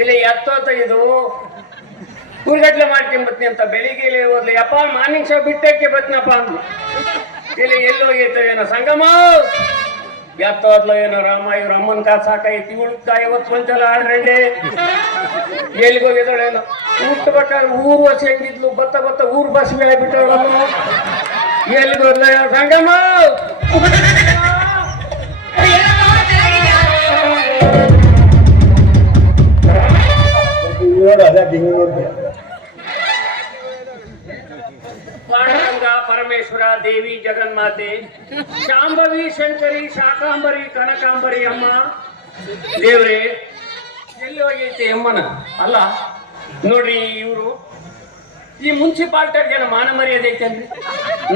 ಇಲ್ಲಿ ಎತ್ತೋತ ಇದು ಊರ್ಗಟ್ಲೆ ಮಾಡ್ಕೊಂಬತ್ನಿ ಅಂತ ಬೆಳಿಗ್ಗೆ ಹೋದ್ಲಿ ಯಪ್ಪ ಮಾರ್ನಿಂಗ್ ಶೋ ಬಿಟ್ಟಕ್ಕೆ ಬತ್ನಪ್ಪ ಅಂದ್ಲು. ಇಲ್ಲಿ ಎಲ್ಲಿ ಹೋಗೈತೆ ಏನೋ ಸಂಗಮ ಎತ್ತೋದ್ಲ ಏನೋ ರಾಮ ಇವ್ರ ಅಮ್ಮನ ಕಾಸು ಸಾಕೈತಿ ಉಳ್ಕಾಯಿ 50 ಮಂಚಲ ಆಡ್ರಂಡೆ ಎಲ್ಲಿಗೆ ಹೋಗಿದ್ದಾಳೇನೋ ಹುಟ್ಟಬೇಕಾದ್ರೆ ಊರು ವರ್ಷ ಹೆಂಗಿದ್ಲು ಬತ್ತ ಊರು ಬಸ್ವಿ ಆಗ್ಬಿಟ್ಟಳು. ಎಲ್ಲಿಗೆ ಹೋದ್ಲ ಸಂಗಮ ಪಾಂಡುರಂಗ ಪರಮೇಶ್ವರ ದೇವಿ ಜಗನ್ಮಾತೆ ಶಾಂಭವಿ ಶಂಕರಿ ಶಾಕಾಂಬರಿ ಕನಕಾಂಬರಿ ಅಮ್ಮ ದೇವ್ರೆ ಎಲ್ಲಿ ಹೋಗೈತೆ ಅಮ್ಮನ ಅಲ್ಲ ನೋಡ್ರಿ ಇವರು ಈ ಮುನ್ಸಿಪಾಲ್ಟಿಗೆ ಮಾನ ಮರ್ಯಾದೆ ಐತೇನ್ರಿ?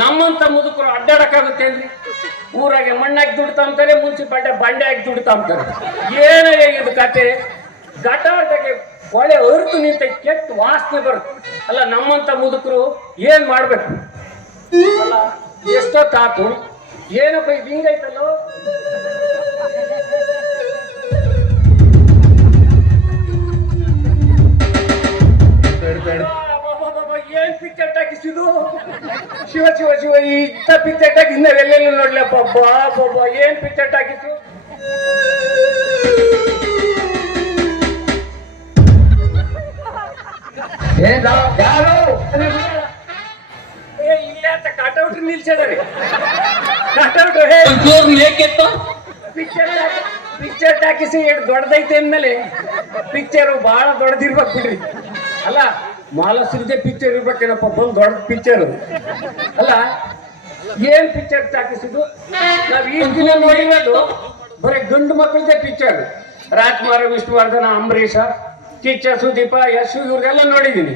ನಮ್ಮಂತ ಮುದುಕರು ಅಡ್ಡಾಡಕ್ಕಾಗುತ್ತೇನ್ರಿ? ಊರಾಗೆ ಮಣ್ಣಾಗಿ ದುಡ್ತಾಂತಾರೆ, ಮುನ್ಸಿಪಾಲ್ಟಿ ಬಂಡೆ ಹಾಕಿ ದುಡ್ತಾಂತಾರೆ. ಏನೇ ಇದು ಕತೆ ಗಟಾಟಕ್ಕೆ ಒಳ್ಳೆ ಹೊರತು ನಿಂತ ಕೆಟ್ಟ ವಾಸನೆ ಬರುತ್ತೆ. ಅಲ್ಲ ನಮ್ಮಂತ ಮುದುಕರು ಏನ್ ಮಾಡ್ಬೇಕು? ಅಲ್ಲ ಎಷ್ಟೊತ್ತಾತು ಏನಪ್ಪ ಇದು ಹಿಂಗೈತಲ್ಲೋ? ಏನ್ ಪಿಕ್ಚರ್ ಟಾಕಿಸಿದು? ಶಿವ ಶಿವ ಶಿವ ಇಂಥ ಪಿಕ್ಚರ್ ಟಾಕಿಸ್ ನಾವೆಲ್ಲೆಲ್ಲ ನೋಡ್ಲಪ್ಪ. ಬಾಬಾ ಏನ್ ಪಿಕ್ಚರ್ ಟಾಕಿಸು? ಯಾರು ಇಲ್ಲ ಅಂತ ಕಟೌಟ್ ನಿಲ್ಸಿದಾರೆ. ಕಟೌಟ್ ಪಿಕ್ಚರ್ ಟಾಕಿಸಿ ಎಷ್ಟು ದೊಡ್ಡದೈತೆ ಅಂದ್ಮೇಲೆ ಪಿಕ್ಚರ್ ಬಹಳ ದೊಡ್ಡದಿರ್ಬೇಕು ಬಿಡ್ರಿ. ಅಲ್ಲ ಮಾಲಸರಿದೆ ಪಿಕ್ಚರ್ ಇರ್ಬೇಕೇನಪ್ಪ ಬಂದು ದೊಡ್ಡ ಪಿಕ್ಚರ್ ಅಲ್ಲ. ಏನ್ ಪಿಕ್ಚರ್ ಟಾಕಿಸಿದ್ದು? ನಾವ್ ಈ ದಿನ ನೋಡಿರೋದು ಬರೀ ಗಂಡು ಮಕ್ಕಳದೇ ಪಿಕ್ಚರ್. ರಾಜ್ಕುಮಾರ್, ವಿಷ್ಣುವರ್ಧನ, ಅಂಬರೀಷ, ಕಿಚ್ಚ, ಸುದೀಪ, ಯಶು ಇವ್ರಿಗೆಲ್ಲ ನೋಡಿದ್ದೀನಿ.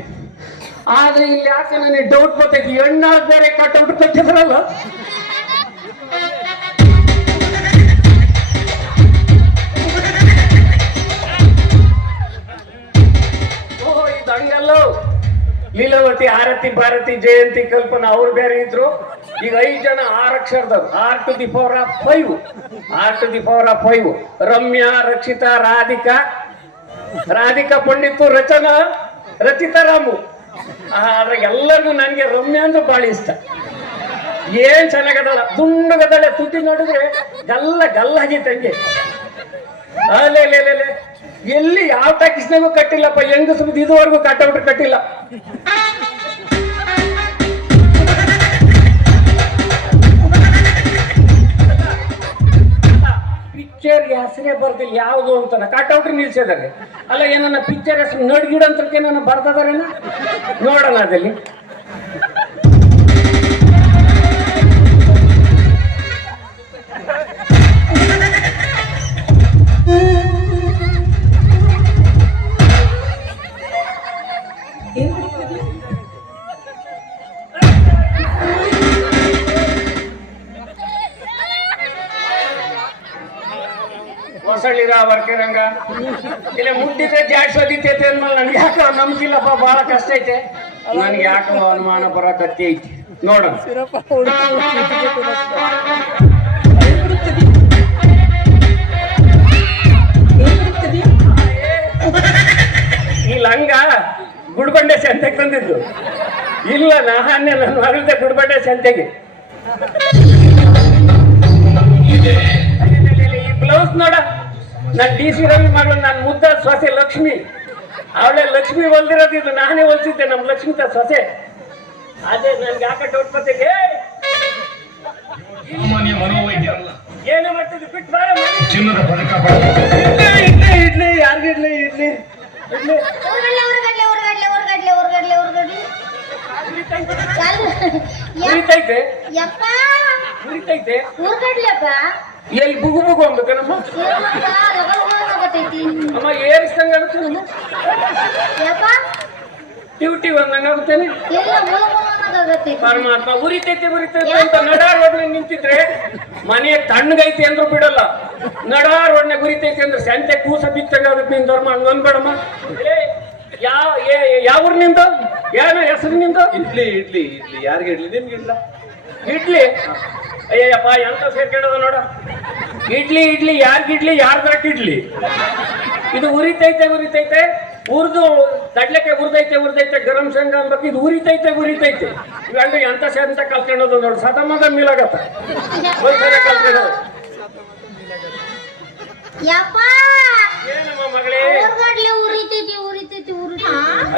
ಆದ್ರೆ ಇಲ್ಲಿ ಯಾಕೆ ನನಗೆ ಡೌಟ್ ಬರ್ತೈತಿ, ಹೆಣ್ಣಾಗ ಬೇರೆ ಕಟೌಟ್ ಕಟ್ಟಿದ್ರಲ್ಲ. ಓಹೋ ಇದು ಹಂಗಲ್ಲ. ಲೀಲಾವತಿ, ಆರತಿ, ಭಾರತಿ, ಜಯಂತಿ, ಕಲ್ಪನಾ ಅವ್ರು ಬೇರೆ ಇದ್ರು. ಈಗ 5 ಜನ 6 ಅಕ್ಷರದವ್ರು. 6 to the power of 5. 6 to the power of 5. Ramya, Rakshita, Radhika Pandit, ರಚನಾ, ರಚಿತಾ, ರಾಮು. ಆದ್ರೆ ಎಲ್ಲರಿಗೂ ನನ್ಗೆ ರಮ್ಯಾ ಅಂದ್ರೆ ಬಹಳ ಇಷ್ಟ. ಏನ್ ಚೆನ್ನಾಗದಲ್ಲ, ದುಂಡಗದಳೆ, ತುಟಿ ನೋಡಿದ್ರೆ ಗಲ್ಲ ಆಗೈತೆ. ಅಲ್ಲೇ ಎಲ್ಲಿ ಯಾವ ಟಾಕಿಸ್ನಾಗೂ ಕಟ್ಟಿಲ್ಲಪ್ಪ ಹೆಂಗಸರು ಇದುವರೆಗೂ ಕಟೌಟ್ ಕಟ್ಟಿಲ್ಲ. ಪಿಕ್ಚರ್ ಹೆಸರೇ ಬರ್ದಿಲ್ಲ ಯಾವುದು ಅಂತ ಕಟೌಟ್ ನಿಲ್ಸಿದ್ದಾರೆ. ಅಲ್ಲ ಏನನ್ನ ಪಿಕ್ಚರ್ ಹೆಸರು ನಡ್ಗಿಡ ಅಂತ ಏನನ್ನ ಬರ್ದದಾರೇನ ನೋಡೋಣ ಅದಲ್ಲಿ. ಹೊಸಳಿರ ವರ್ಕೆರಂಗ ಇಲ್ಲ ಮುಟ್ಟಿದ್ರೆ ಜಾಡ್ಸೋದಿತ್ತೈತೆ ಅಂದ್ಮೇಲೆ ನನ್ಗೆ ಯಾಕೆ ನಂಬಿಲ್ಲಪ್ಪ, ಬಹಳ ಕಷ್ಟ ಐತೆ. ನನ್ಗೆ ಯಾಕೋ ಅನುಮಾನ ಬರಕತ್ತಿ ಐತಿ ನೋಡೋಣ. ಈ ಲಂಗ ಗುಡ್ಬಂಡೆ ಸಂತೆಗೆ ತಂದಿದ್ದು ಇಲ್ಲ, ನಾನೇ ನನ್ನ ಮಗಳದೆ ಗುಡ್ಬಂಡೆ ಸಂತೆಗೆ. ಈ ಬ್ಲೌಸ್ ನೋಡ, ನನ್ನ DC ರವಿ ಮಗಳು, ನನ್ನ ಮುದ್ದ ಸೊಸೆ ಲಕ್ಷ್ಮಿ. ಅವಳೆ ಲಕ್ಷ್ಮಿ ಹೊಲ್ದಿರೋದು, ಇದು ನಾನೇ ಹೊಲ್ಸಿದ್ದೆ ನಮ್ಮ ಲಕ್ಷ್ಮಿ ಸೊಸೆ. ಅದೇ ನನ್ಗೆ ಯಾಕೆ ಡೌಟ್ ಬರ್ತಿದೆ. ಏನೇ ಮಾಡ್ತಿದ್ವಿ ಬಿಟ್ಟು ಇಡ್ಲಿ ಯಾರಿಗೆ ಇಡ್ಲಿ ಉರಿತೈತೆ ಎಲ್ಲಿ ಬುಗು ಅಂಬೇಕನಮ್ಮ ಅಮ್ಮ ಏರಿಸ್ದಂಗ ಆಗುತ್ತೆ ನಮ್ಮ ಡ್ಯೂಟಿ ಒಂದಂಗ ಆಗುತ್ತೇನೆ. ಪರಮಾತ್ಮ ಉರಿತೈತೆ ಅಂತ ನಡಾರ್ ರೋಡ್ನಾಗ ನಿಂತಿದ್ರೆ ಮನೆ ತಣ್ಣಗೈತಿ ಅಂದ್ರು ಬಿಡಲ್ಲ. ನಡಾರ್ ರೋಡ್ನಾಗ ಉರಿತೈತೆ ಅಂದ್ರೆ ಸಂತೆ ಕೂಸ ಬಿತ್ತಂಗಾಗುತ್ತೆ. ನಿನ್ ಧರ್ಮ ಹಂಗ ಅನ್ಬೇಡಮ್ಮ. ಯಾವ ಊರಿನಿಂದ ಯಾವ ಹೆಸರಿನಿಂದ? ಇಡ್ಲಿ ಯಾರಿಗೆ ಇಡ್ಲಿ? ನಿಮ್ಗೆ ಇಲ್ಲ ಇಡ್ಲಿ ಅಯ್ಯಪ್ಪ ಎಂತ ಸೇರ್ಕೊಂಡದ ನೋಡ. ಇಡ್ಲಿ ಇಡ್ಲಿ ಯಾರ್ಗ್ ಇಡ್ಲಿ ಯಾರ್ದಾಕ್ ಇಡ್ಲಿ. ಇದು ಉರಿತೈತೆ ಉರಿತೈತೆ ಉರ್ದು ತಡ್ಲಕ್ಕೆ ಉರ್ದೈತೆ ಗರಂ ಸಂಘ ಅನ್ಬೇಕು. ಇದು ಉರಿತೈತೆ ಇವೆಂಡು ಎಂತ ಸೇಂತ ಕಲ್ತ್ಕೊಂಡೋದು ನೋಡು. ಸತಮದ ಮೀಲಾಗತ್ತ ಒಂದ್ಸಲ ಕಲ್ತ್ಕೊಂಡೋದು. ಏನಮ್ಮ ಮಗಳೇ?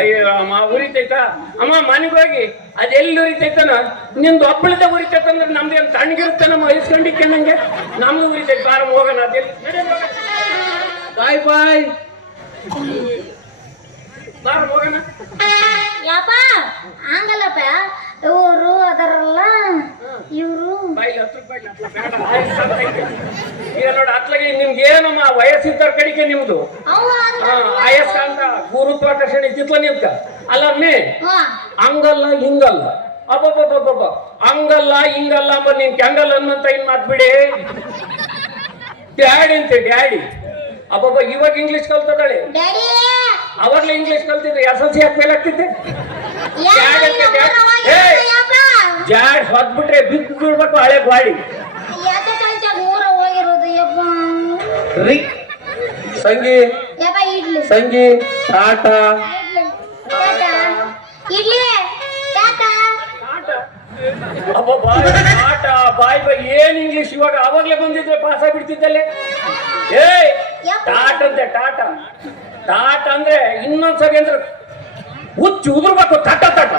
ಅಯ್ಯೋ ಅಮ್ಮ ಉರಿತೈತಾ ಅಮ್ಮ ಮನೆಗೆ ಹೋಗಿ ಅದೆಲ್ಲಿ ಉರಿತೈತನ ನಿಂದು ಒಬ್ಬಳದ ಉರಿತೈತಂದ್ರೆ ನಮ್ದೇನು ತಣ್ಣಗಿರುತ್ತೆ ನಮ್ಮ ಇಸ್ಕೊಂಡಿಕ್ಕಂಗೆ ನಮ್ದು ಉರಿತೈತೆ. ಬಾರ ಹೋಗೋಣ ಅದೆಲ್ಲಿ. ಬಾಯ್ ಬಾಯ್ ಬಾರ ಹೋಗೋಣ. ಯಪ್ಪ ಹಂಗಲ್ಲಪ್ಪ ಇವರು ಅದರಲ್ಲ ಇವರು ಈಗ ನೋಡ ಅತ್ಲಾಗೆ ನಿಮ್ಗೆ ಏನಮ್ಮ ವಯಸ್ಸಿದ್ದವ್ರ ಕಡೆಗೆ ನಿಮ್ದು ಆಯಸ್ಕ ಅಂತ ಗುರುತ್ವಾಕರ್ಷಣೆ ಇತ್ತಿತ್ಲ ನಿಮ್ಕ ಅಲ್ಲಮ್ಮಿ. ಹಂಗಲ್ಲ ಹಿಂಗಲ್ಲ ಅಬ್ಬಬ್ಬಬ್ಬಬ್ಬ ಹಂಗಲ್ಲ ಹಿಂಗಲ್ಲ ಅಂಬ ನೀನ್ ಕೆಂಗಲ್ಲ ಅನ್ನಂತ ಇನ್ ಮಾತ್ಬಿಡಿ. ಡ್ಯಾಡಿ ಅಂತೆ ಡ್ಯಾಡಿ. ಅಬ್ಬಬ್ಬ ಇವಾಗ ಇಂಗ್ಲಿಷ್ ಕಲ್ತದಾಳೆ. ಅವಾಗ್ಲೇ ಇಂಗ್ಲಿಷ್ ಕಲ್ತಿದ್ರೆ SLC ಯಾಕೆ ಫೇಲ್ ಆಗ್ತಿದ್ದೆ? ಜಾಡ್ ಹೊದ್ಬಿಟ್ರೆ ಬಿದ್ದು ಬೀಳ್ಬೇಕು ಹಳೆ ಗಾಡಿ. ಸಂಗಿ ಸಂಗಿ ಟಾಟಾ ಟಾಟಾ ಬಾಯ್ ಬಾಯ್ ಏನ್ ಇಂಗ್ಲಿಷ್ ಇವಾಗ. ಅವಾಗ್ಲೇ ಬಂದಿದ್ರೆ ಪಾಸ್ ಆಗ್ಬಿಡ್ತಿದ್ದಲ್ಲೇ. ಏಯ್ ಟಾಟಾ ಅಂತೆ ಟಾಟಾ ಟಾಟಾ ಅಂದ್ರೆ ಇನ್ನೊಂದ್ಸರಿ ಅಂದ್ರೆ ಹುಚ್ಚು ಉದುರ್ಬೇಕು ತಟ ತಟ.